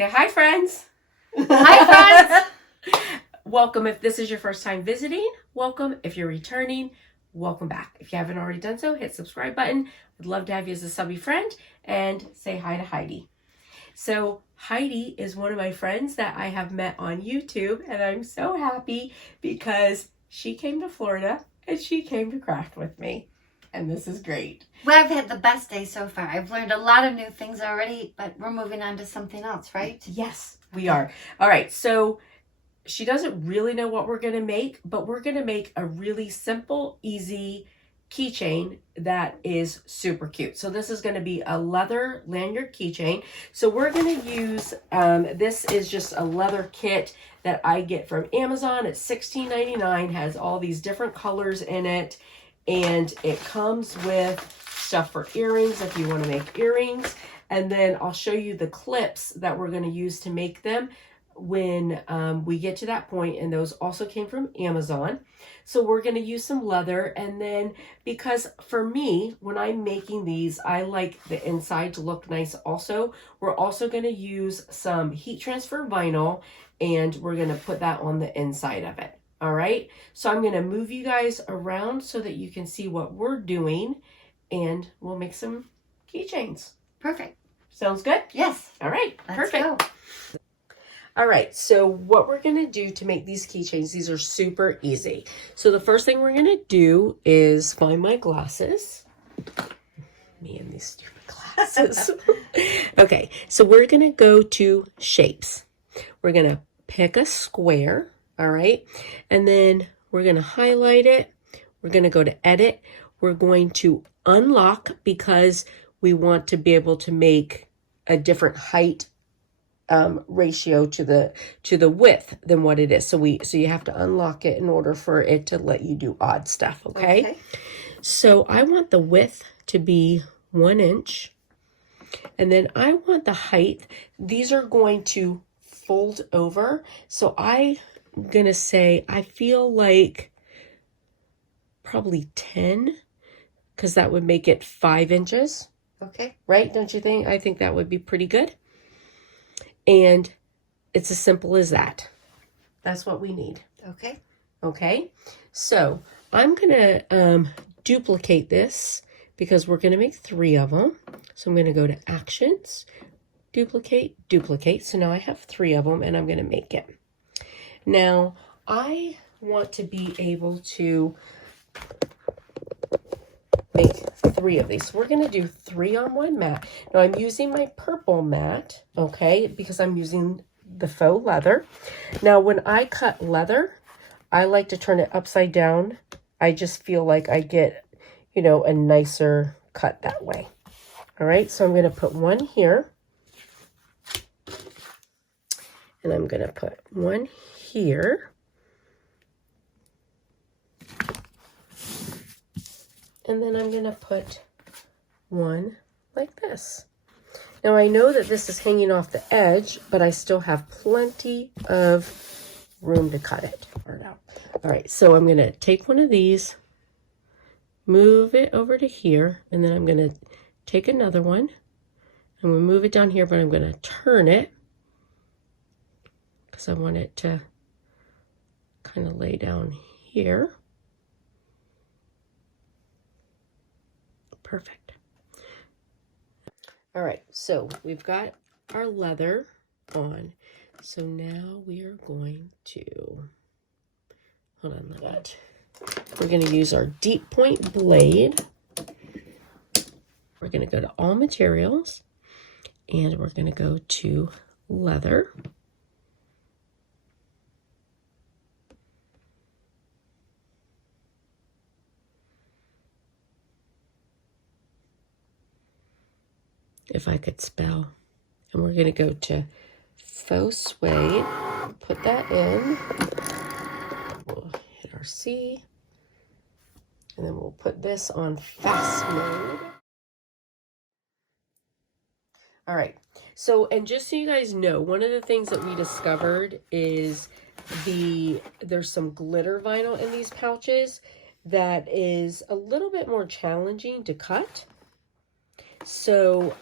Say hi, friends. Hi, friends. Welcome if this is your first time visiting. Welcome if you're returning. Welcome back. If you haven't already done so, hit subscribe button. I'd love to have you as a subby friend and say hi to Heidi. So Heidi is one of my friends that I have met on YouTube, and I'm so happy because she came to Florida and she came to craft with me. And this is great. Well, I've had the best day so far. I've learned a lot of new things already, but we're moving on to something else, right? Yes, we are. All right, so she doesn't really know what we're going to make, but we're going to make a really simple, easy keychain that is super cute. So this is going to be a leather lanyard keychain. So we're going to use, this is just a leather kit that I get from Amazon. It's $16.99, has all these different colors in it. And it comes with stuff for earrings if you want to make earrings. And then I'll show you the clips that we're going to use to make them when we get to that point. And those also came from Amazon. So we're going to use some leather. And then because for me, when I'm making these, I like the inside to look nice also. We're also going to use some heat transfer vinyl, and we're going to put that on the inside of it. All right, so I'm going to move you guys around so that you can see what we're doing, and we'll make some keychains. Perfect. Sounds good? Yes. All right, Let's perfect. go. All right, so what we're going to do to make these keychains, these are super easy. So the first thing we're going to do is find my glasses. Me and these stupid glasses. Okay, so we're going to go to shapes. We're going to pick a square. All right, and then we're going to highlight it. We're going to go to edit. We're going to unlock because we want to be able to make a different height ratio to the width than what it is. So you have to unlock it in order for it to let you do odd stuff. Okay. So I want the width to be 1 inch, and then I want the height. These are going to fold over. So I'm gonna say I feel like probably 10, because that would make it 5 inches. Okay. Right? Don't you think? I think that would be pretty good. And it's as simple as that. That's what we need. Okay. Okay. So I'm gonna duplicate this because we're gonna make 3 of them. So I'm gonna go to Actions, Duplicate, Duplicate. So now I have 3 of them, and I'm gonna make it. Now, I want to be able to make 3 of these. So we're going to do 3 on one mat. Now, I'm using my purple mat, okay, because I'm using the faux leather. Now, when I cut leather, I like to turn it upside down. I just feel like I get, a nicer cut that way. All right, so I'm going to put 1 here. And I'm going to put 1 here. And then I'm going to put 1 like this. Now I know that this is hanging off the edge, but I still have plenty of room to cut it. All right, so I'm going to take one of these, move it over to here, and then I'm going to take another one. I'm going to move it down here, but I'm going to turn it because I want it to kind of lay down here. Perfect. All right, so we've got our leather on. So now we are going to, hold on, we're going to use our deep point blade. We're going to go to all materials, and we're going to go to leather. If I could spell. And we're going to go to faux suede, put that in. We'll hit our C. And then we'll put this on fast mode. All right. So, and just so you guys know, one of the things that we discovered is there's some glitter vinyl in these pouches that is a little bit more challenging to cut. So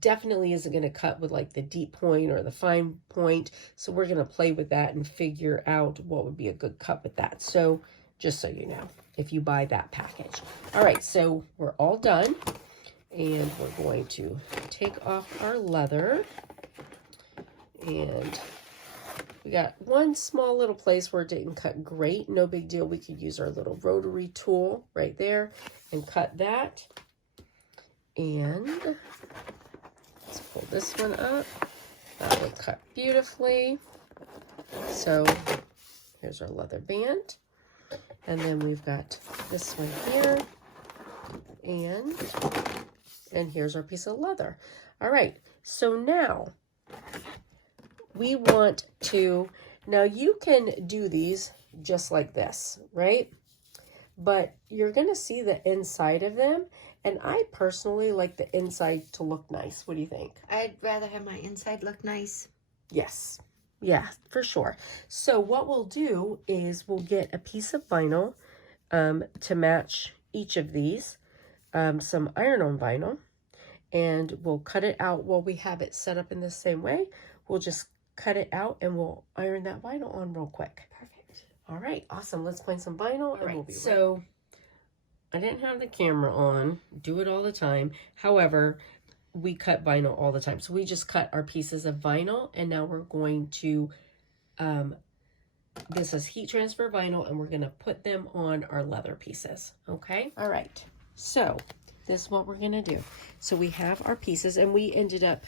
definitely isn't going to cut with like the deep point or the fine point. So we're going to play with that and figure out what would be a good cut with that. So just so you know, if you buy that package. All right, so we're all done. And we're going to take off our leather. And we got one small little place where it didn't cut great. No big deal. We could use our little rotary tool right there and cut that. And let's pull this one up. That would cut beautifully. So here's our leather band. And then we've got this one here. And here's our piece of leather. All right, so now we want to, now you can do these just like this, right? But you're gonna see the inside of them. And I personally like the inside to look nice. What do you think? I'd rather have my inside look nice. Yes, yeah, for sure. So what we'll do is we'll get a piece of vinyl to match each of these, some iron-on vinyl, and we'll cut it out while we have it set up in the same way. We'll just cut it out and we'll iron that vinyl on real quick. Perfect. All right, awesome. Let's find some vinyl and we'll be right. So I didn't have the camera on, do it all the time. However, we cut vinyl all the time. So we just cut our pieces of vinyl and now we're going to, this is heat transfer vinyl and we're gonna put them on our leather pieces, okay? All right, so this is what we're gonna do. So we have our pieces and we ended up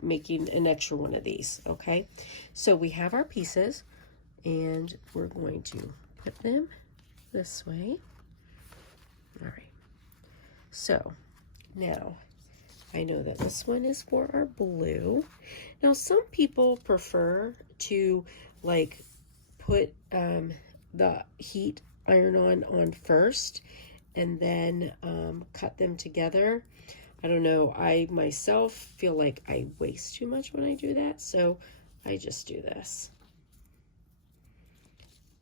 making an extra one of these, okay? So we have our pieces and we're going to put them this way. All right, so now I know that this one is for our blue. Now some people prefer to like put the heat iron on first and then cut them together. I don't know, I myself feel like I waste too much when I do that, so I just do this.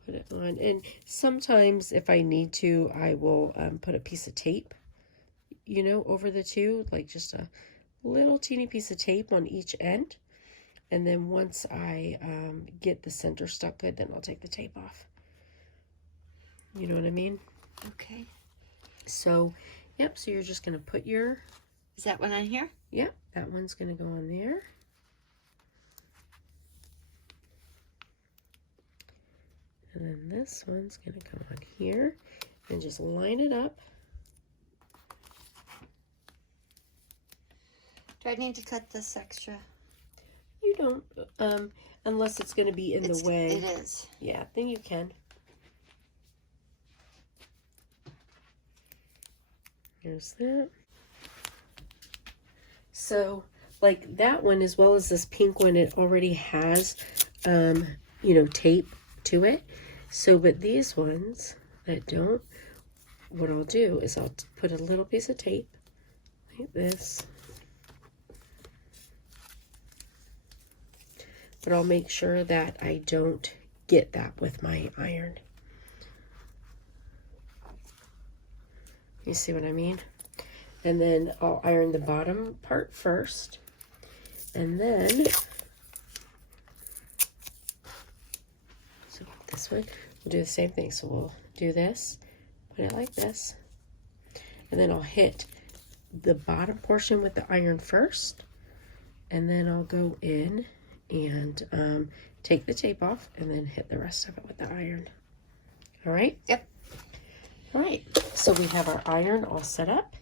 Put it on, and sometimes if I need to, I will put a piece of tape, you know, over the two, like just a little teeny piece of tape on each end. And then once I get the center stuck good, then I'll take the tape off. You know what I mean? Okay. So, yep, so you're just going to put your... Is that one on here? Yep, that one's going to go on there. And then this one's going to come on here and just line it up. Do I need to cut this extra? You don't, unless it's going to be in the way. It is. Yeah, then you can. Here's that. So, like that one, as well as this pink one, it already has, you know, tape to it. So, but these ones that don't, what I'll do is I'll put a little piece of tape like this. But I'll make sure that I don't get that with my iron. You see what I mean? And then I'll iron the bottom part first. And then, so this one, we'll do the same thing. So we'll do this, put it like this. And then I'll hit the bottom portion with the iron first. And then I'll go in and take the tape off and then hit the rest of it with the iron. All right? Yep. All right, so we have our iron all set up.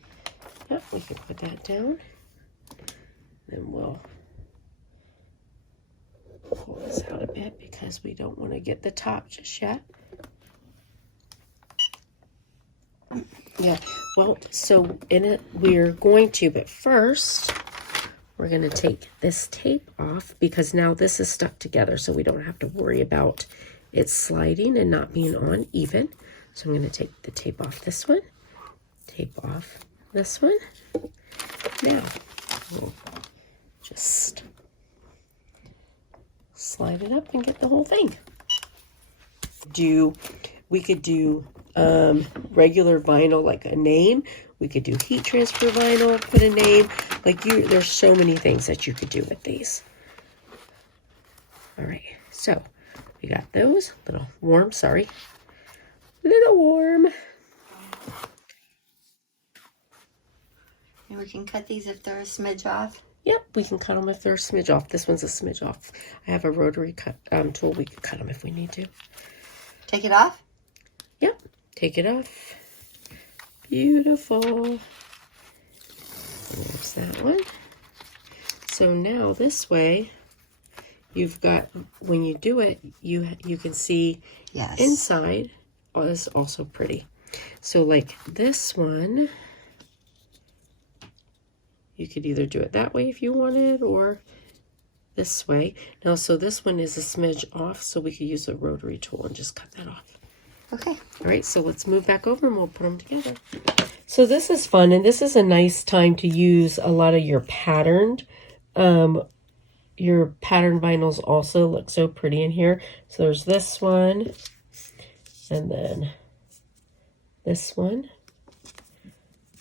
Yep, we can put that down. Then we'll pull this out a bit because we don't want to get the top just yet. Yeah, well, so in it we're going to, but first we're going to take this tape off because now this is stuck together, so we don't have to worry about it sliding and not being on even. So I'm going to take the tape off this one, tape off this one. Now we'll just slide it up and get the whole thing. We could do regular vinyl, like a name, We could do heat transfer vinyl, put a name. Like there's so many things that you could do with these. All right, so we got those. Little warm. And we can cut these if they're a smidge off. Yep, we can cut them if they're a smidge off. This one's a smidge off. I have a rotary cut tool. We can cut them if we need to. Take it off? Yep, take it off. Beautiful. There's that one. So now this way, you've got, when you do it, you can see inside. Oh, this is also pretty. So like this one, you could either do it that way if you wanted, or this way. Now, so this one is a smidge off, so we could use a rotary tool and just cut that off. Okay. All right, so let's move back over and we'll put them together. So this is fun, and this is a nice time to use a lot of your patterned. Your pattern vinyls also look so pretty in here. So there's this one, and then this one,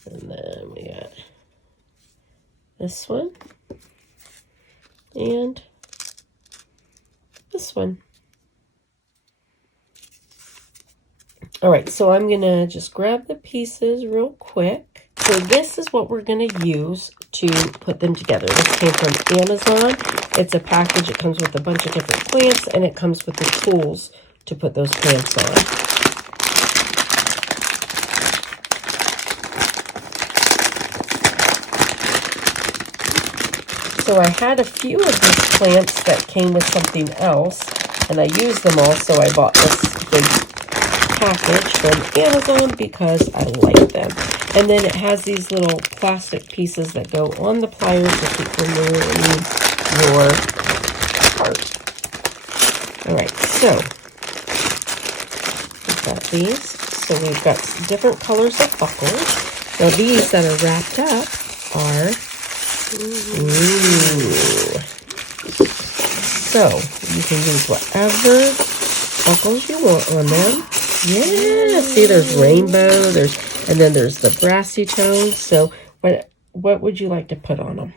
and then we got this one, and this one. All right, so I'm gonna just grab the pieces real quick. So this is what we're gonna use to put them together. This came from Amazon. It's a package. It comes with a bunch of different clamps, and it comes with the tools to put those clamps on. So I had a few of these clamps that came with something else, and I used them all, so I bought this big package from Amazon because I like them. And then it has these little plastic pieces that go on the pliers to keep from ruining your part. All right, so we've got these. So we've got different colors of buckles. Now these that are wrapped up are, so you can use whatever buckles you want on them. Yeah, see, there's rainbow, and then there's the brassy tones. So what would you like to put on them?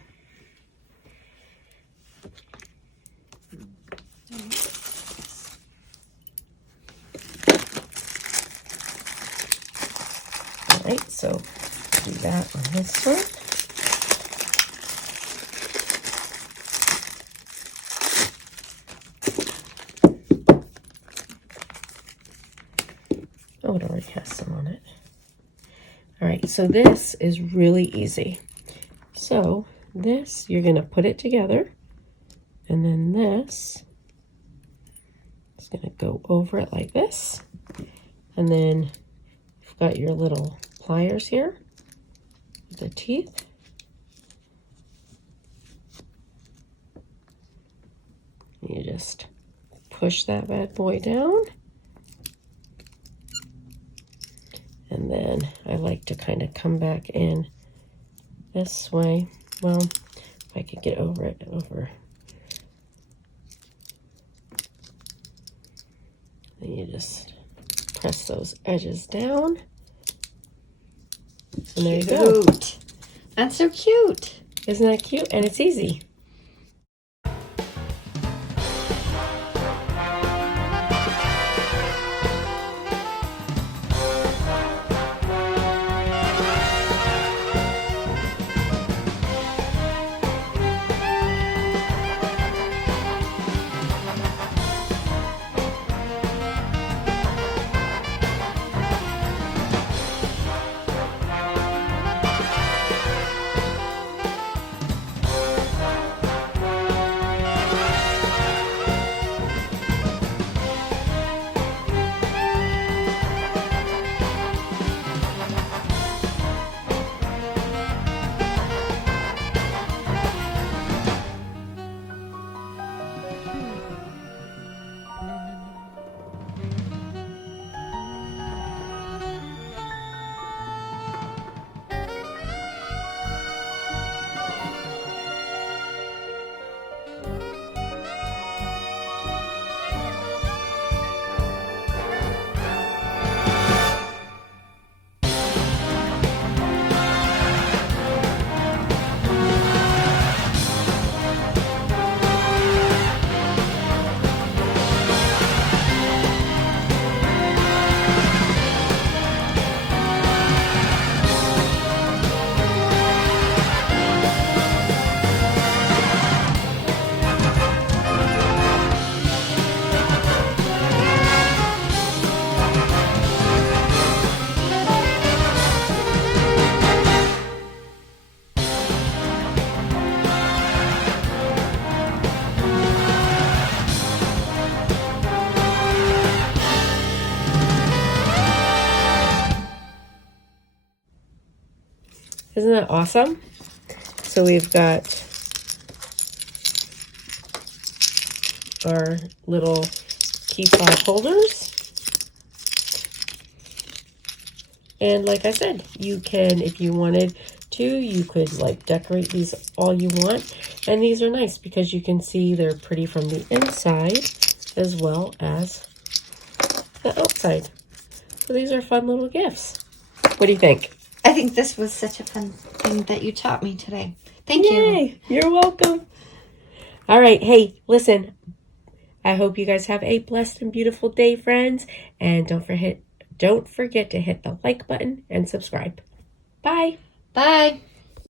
All right, so do that on this one. Oh, it already has some on it. All right, so this is really easy. So this, you're going to put it together, and then this is going to go over it like this. And then you've got your little pliers here with the teeth. You just push that bad boy down. And then I like to kind of come back in this way. Well, if I could get over it, Then you just press those edges down. And there you go. That's so cute. Isn't that cute? And it's easy. Isn't that awesome? So we've got our little key fob holders. And like I said, you can, if you wanted to, you could like decorate these all you want. And these are nice because you can see they're pretty from the inside as well as the outside. So these are fun little gifts. What do you think? I think this was such a fun thing that you taught me today. Thank you. Yay, you're welcome. All right, hey, listen. I hope you guys have a blessed and beautiful day, friends. And don't forget to hit the like button and subscribe. Bye. Bye.